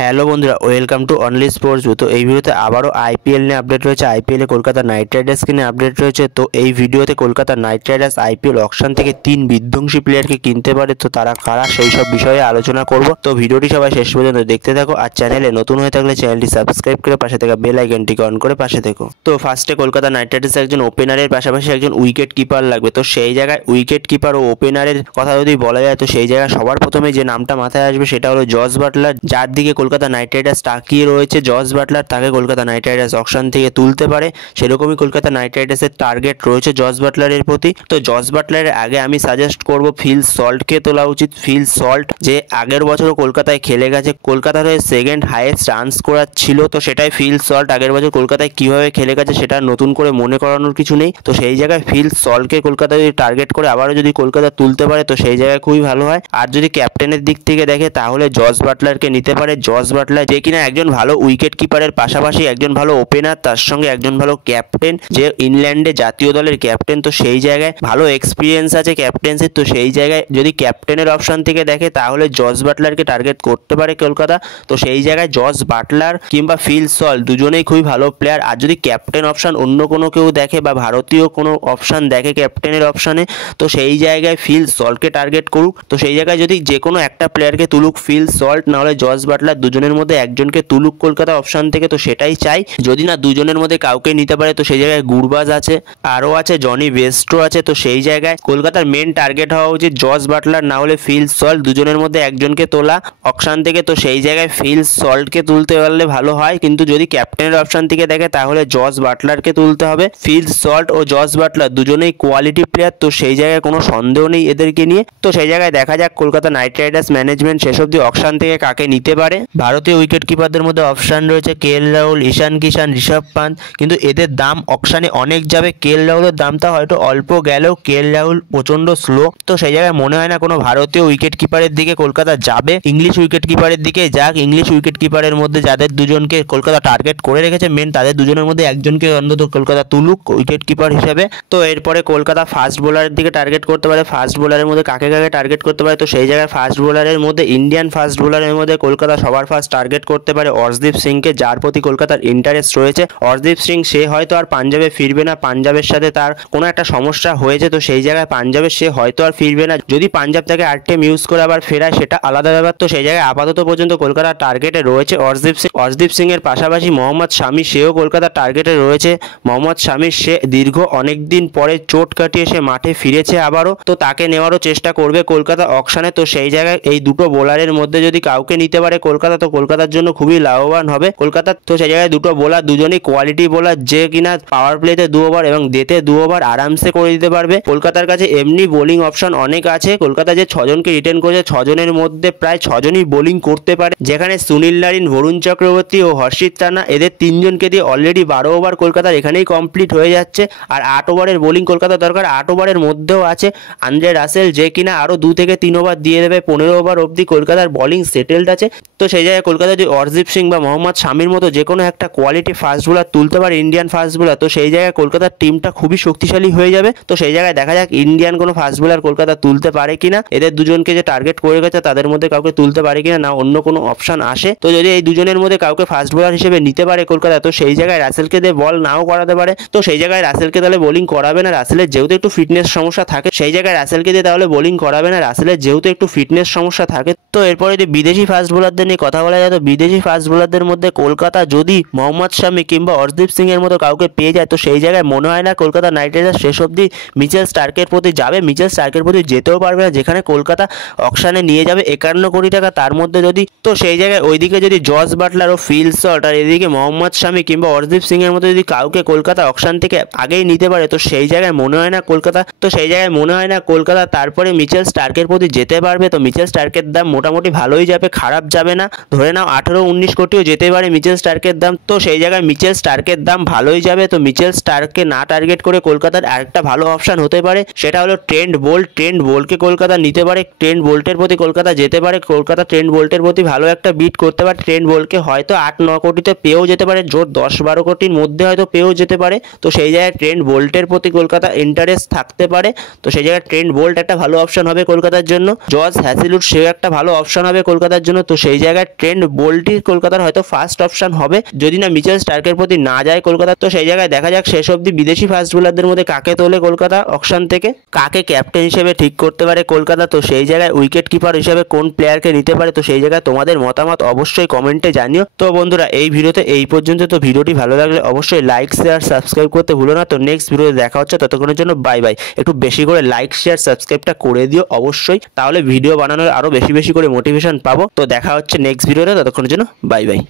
Hello বন্ধুরা, welcome to only sports. তো এই ভিডিওতে আবারও আইপিএল নিয়ে আপডেট রয়েছে। আইপিএলে কলকাতা নাইট রাইডার্সকে নিয়ে আপডেট রয়েছে। তো এই ভিডিওতে Kolkata night Riders IPL auction থেকে 3 বিধ্বংসী প্লেয়ারকে কিনতে পারে। তো তারা কারা, সেই সব বিষয়ে আলোচনা করব। তো ভিডিওটি সবাই শেষ পর্যন্ত দেখতে থাকো। আর চ্যানেলে নতুন হয়ে থাকলে চ্যানেলটি সাবস্ক্রাইব করে পাশে থাকা বেল আইকনটিকে অন করে পাশে থেকো। তো ফার্স্টে কলকাতা নাইট রাইডার্স একজন ওপেনারের পাশাপাশি একজন উইকেট কিপার লাগবে। তো সেই জায়গায় উইকেট কিপার ও ওপেনারের কথা যদি বলা যায়, তো সেই জায়গায় সবার প্রথমে যে নামটা মাথায় আসবে সেটা হলো জস বাটলার, যার দিকে কলকাতা নাইট রাইডার্স তাকিয়ে রয়েছে। জস বাটলার, তাকে কলকাতা নাইট রাইডার্স অকশন থেকে তুলতে পারে, সেরকমই কলকাতা নাইট রাইডার্সের টার্গেট রয়েছে জস বাটলারের প্রতি। তো জস বাটলারের আগে আমি সাজেস্ট করব ফিল সল্টকে তোলা উচিত। ফিল সল্ট যে আগের বছরও কলকাতায় খেলে গেছে, কলকাতার হয়ে সেকেন্ড হাইয়েস্ট রানস করার ছিল। তো সেটাই ফিল সল্ট আগের বছর কলকাতায় কিভাবে খেলে গেছে সেটা নতুন করে মনে করানোর কিছু নেই। তো সেই জায়গায় ফিল সল্টকে কলকাতা যদি টার্গেট করে আবারও যদি কলকাতা তুলতে পারে তো সেই জায়গায় খুবই ভালো হয়। আর যদি ক্যাপ্টেনের দিক থেকে দেখে তাহলে জস বাটলারকে নিতে পারে। জস বাটলার যে কিনা একজন ভালো উইকেট কিপারের পাশাপাশি একজন ভালো ওপেনার, তার সঙ্গে একজন ভালো ক্যাপ্টেন, যে ইংল্যান্ডে জাতীয় দলের ক্যাপ্টেন। তো সেই জায়গায় ভালো এক্সপিরিয়েন্স আছে ক্যাপ্টেন্সির। তো সেই জায়গায় যদি ক্যাপ্টেনের অপশন থেকে দেখে তাহলে জস বাটলারকে টার্গেট করতে পারে কলকাতা। তো সেই জায়গায় জস বাটলার কিংবা ফিল সল্ট দুজনেই খুবই ভালো প্লেয়ার। আর যদি ক্যাপ্টেন অপশন অন্য কোনো কেউ দেখে বা ভারতীয় কোনো অপশন দেখে ক্যাপ্টেনের অপশনে, তো সেই জায়গায় ফিল সল্টকে টার্গেট করুক। তো সেই জায়গায় যদি যে কোনো একটা প্লেয়ারকে তুলুক, ফিল সল্ট না হলে জস বাটলার, দুজনের মধ্যে একজনকে তুলুক কলকাতা অপশন থেকে। তো সেটাই চাই। যদি না দুজনের মধ্যে কাউকে নিতে পারে তো সেই জায়গায় গুরবাজ আছে, আরও আছে জনি বেস্ট্রো আছে। তো সেই জায়গায় কলকাতার মেন টার্গেট হওয়া উচিত জস বাটলার না হলে ফিল সল্ট, দুজনের মধ্যে একজনকে তোলা অপশন থেকে। তো সেই জায়গায় ফিল সল্টকে তুলতে পারলে ভালো হয়, কিন্তু যদি ক্যাপ্টেনের অপশন থেকে দেখে তাহলে জস বাটলারকে তুলতে হবে। ফিল সল্ট ও জস বাটলার দুজনেই কোয়ালিটি প্লেয়ার। তো সেই জায়গায় কোনো সন্দেহ নেই এদেরকে নিয়ে। তো সেই জায়গায় দেখা যাক কলকাতা নাইট রাইডার্স ম্যানেজমেন্ট শেষ অব্দি অপশন থেকে কাকে নিতে পারে। ভারতীয় উইকেট কিপারদের মধ্যে অপশন রয়েছে কেএল রাহুল, ঈশান কিষান, ঋষভ পান্ত, কিন্তু এদের দাম অকশনে অনেক যাবে। কেএল রাহুলের দামটা হয়তো অল্প গেলেও কেএল রাহুল প্রচন্ড স্লো। তো সেই জায়গায় মনে হয় না কোনো ভারতীয় উইকেট কিপারের দিকে কলকাতা যাবে, ইংলিশ উইকেট কিপারের দিকে যাক। ইংলিশ উইকেট কিপারের মধ্যে যাদের দুজনকে কলকাতা টার্গেট করে রেখেছে মেন, তাদের দুজনের মধ্যে একজনকে অন্তত কলকাতা তুলুক উইকেট কিপার হিসেবে। তো এরপরে কলকাতা ফাস্ট বোলারের দিকে টার্গেট করতে পারে। ফাস্ট বোলারের মধ্যে কাকে কাকে টার্গেট করতে পারে, তো সেই জায়গায় ফাস্ট বোলারের মধ্যে ইন্ডিয়ান ফাস্ট বোলারের মধ্যে কলকাতা সবার ফার্স্ট টার্গেট করতে পারে অর্শদীপ সিংকে, যার প্রতি কলকাতার ইন্টারেস্ট রয়েছে। অর্শদীপ সিং সে হয়তো আর পাঞ্জাবে ফিরবে না, পাঞ্জাবের সাথে তার কোনো একটা সমস্যা হয়েছে। তো সেই জায়গায় পাঞ্জাবে সে হয়তো আর ফিরবে না। যদি পাঞ্জাব তাকে আরটিএম ইউজ করে আবার ফেরায় সেটা আলাদা ব্যাপার। তো সেই জায়গায় আপাতত পর্যন্ত কলকাতার টার্গেটে রয়েছে অর্শদীপ সিং। অর্শদীপ সিং এর পাশাপাশি মোহাম্মদ শামি, সেও কলকাতার টার্গেটে রয়েছে। মোহাম্মদ শামি সে দীর্ঘ অনেক দিন পরে চোট কাটিয়ে সে মাঠে ফিরেছে আবারও, তো তাকে নেওয়ারও চেষ্টা করবে কলকাতা অকশনে। তো সেই জায়গায় এই দুটো বোলারের মধ্যে যদি কাউকে নিতে পারে কলকাতা তো কলকাতার জন্য খুবই লাভবান হবে কলকাতা। তো সেই জায়গায় দুটো বোলার দুজনেই কোয়ালিটি বোলার, যে কিনা পাওয়ার প্লেতে 2 ওভার এবং ডেতে 2 ওভার আরামসে করে দিতে পারবে। কলকাতার কাছে এমনি বোলিং অপশন অনেক আছে। কলকাতা যে 6 জনকে রিটেন করেছে 6 জনের মধ্যে প্রায় 6 জনই বোলিং করতে পারে, যেখানে সুনীল নারিন, বরুণ চক্রবর্তী ও হর্ষিত রানা এদের 3 জনকে দিয়ে অলরেডি 12 ওভার কলকাতার এখানেই কমপ্লিট হয়ে যাচ্ছে। আর 8 ওভারের বোলিং কলকাতা দরকার। 8 ওভারের মধ্যেও আছে আন্দ্রে রাসেল, যে কিনা আরও 2 থেকে 3 ওভার দিয়ে দেবে। 15 ওভার অবধি কলকাতার বোলিং সেটেলড আছে। তো সেই জায়গায় কলকাতা যদি অর্শদীপ সিং বা মোহাম্মদ শামির মতো যে কোনো একটা কোয়ালিটি ফাস্ট বোলার তুলতে পারে, ইন্ডিয়ান ফাস্ট বোলার, তো সেই জায়গায় কলকাতার টিমটা খুবই শক্তিশালী হয়ে যাবে। তো সেই জায়গায় দেখা যাক ইন্ডিয়ান কোনো ফাস্ট বোলার কলকাতা তুলতে পারে কিনা, এদের দুজনকে যে টার্গেট করে গেছে তাদের মধ্যে কাউকে তুলতে পারে কিনা, না অন্য কোনো অপশন আসে। তো যদি এই দুজনের মধ্যে কাউকে ফাস্ট বোলার হিসেবে নিতে পারে কলকাতা, তো সেই জায়গায় রাসেলকে দিয়ে বল নাও করাতে পারে। তো সেই জায়গায় রাসেলকে তাহলে বোলিং করাবে না। রাসেলের যেহেতু একটু ফিটনেস সমস্যা থাকে, সেই জায়গায় রাসেলকে দিয়ে তাহলে বোলিং করাবে না, রাসেলের যেহেতু একটু ফিটনেস সমস্যা থাকে। তো এরপরে যদি বিদেশি ফাস্ট বোলারদের নিয়ে কথা বলা যায়, তো বিদেশি ফাস্ট বোলারদের মধ্যে কলকাতা যদি মোহাম্মদ শামি কিংবা অর্শদীপ সিং এর মতো কাউকে পেয়ে যায় তো সেই জায়গায় মনে হয় না কলকাতা নাইট রাইডার্স শেষ অবধি মিচেল স্টার্কের প্রতি যাবে। মিচেল স্টার্কের প্রতি যেতেও পারবে না, যেখানে কলকাতা অকশনে নিয়ে যাবে 51 কোটি টাকা, তার মধ্যে যদি, তো সেই জায়গায় ওইদিকে যদি জস বাটলার ও ফিল সল্ট আর এদিকে মোহাম্মদ শামি কিংবা অর্শদীপ সিং এর মতো যদি কাউকে কলকাতা অকশন থেকে আগেই নিতে পারে তো সেই জায়গায় মনে হয় না কলকাতা, তারপরে মিচেল স্টার্কের প্রতি যেতে পারবে। তো মিচেল স্টার্কের দাম মোটামুটি ভালোই যাবে, খারাপ যাবে না। ধরে নাও 18-19 কোটিও যেতে পারে মিচেল স্টার্কের দাম। তো সেই জায়গায় মিচেল স্টার্কের দাম ভালোই যাবে। তো মিচেল স্টার্ককে না টার্গেট করে কলকাতার আরেকটা ভালো অপশন হতে পারে, সেটা হলো ট্রেন্ট বোল্ট। ট্রেন্ট বোল্টকে কলকাতা নিতে পারে, ট্রেন্ট বোল্টের প্রতি কলকাতা যেতে পারে। কলকাতা ট্রেন্ট বোল্টের প্রতি ভালো একটা বিট করতে পারে। ট্রেন্ট বোল্টকে হয়তো 8-9 কোটিতে পেয়েও যেতে পারে, জোর 10-12 কোটির মধ্যে হয়তো পেয়েও যেতে পারে। তো সেই জায়গায় ট্রেন্ট বোল্টের প্রতি কলকাতা ইন্টারেস্ট থাকতে পারে। তো সেই জায়গায় ট্রেন্ট বোল্ট একটা ভালো অপশন হবে কলকাতার জন্য। জর্জ হ্যাসেলউড সেও একটা ভালো অপশন হবে কলকাতার জন্য। তো সেই জায়গায় ট্রেন্ট বোল্টই কলকাতার হয়তো ফার্স্ট অপশন হবে যদি না মিচেল স্টার্কের প্রতি না যায় কলকাতা। তো সেই জায়গায় দেখা যাক শেষ অবধি বিদেশি ফাস্ট বোলারদের মধ্যে কাকে তোলে কলকাতা অকশন থেকে, কাকে ক্যাপ্টেন হিসেবে ঠিক করতে পারে কলকাতা। তো সেই জায়গায় উইকেট কিপার হিসেবে কোন প্লেয়ারকে নিতে পারে, তো সেই জায়গায় তোমাদের মতামত অবশ্যই কমেন্টে জানিও। তো বন্ধুরা এই ভিডিওতে এই পর্যন্ত। তো ভিডিওটি ভালো লাগলে অবশ্যই লাইক শেয়ার সাবস্ক্রাইব করতে ভুলো না। তো নেক্সট ভিডিওতে দেখা হচ্ছে, ততক্ষণের জন্য বাই বাই। একটু বেশি করে লাইক শেয়ার সাবস্ক্রাইবটা করে দিও অবশ্যই, তাহলে ভিডিও বানানোর আরো বেশি বেশি করে মোটিভেশন পাবো। তো দেখা হচ্ছে নেক্সট ভিডিওতে, ততক্ষণের জন্য বাই বাই।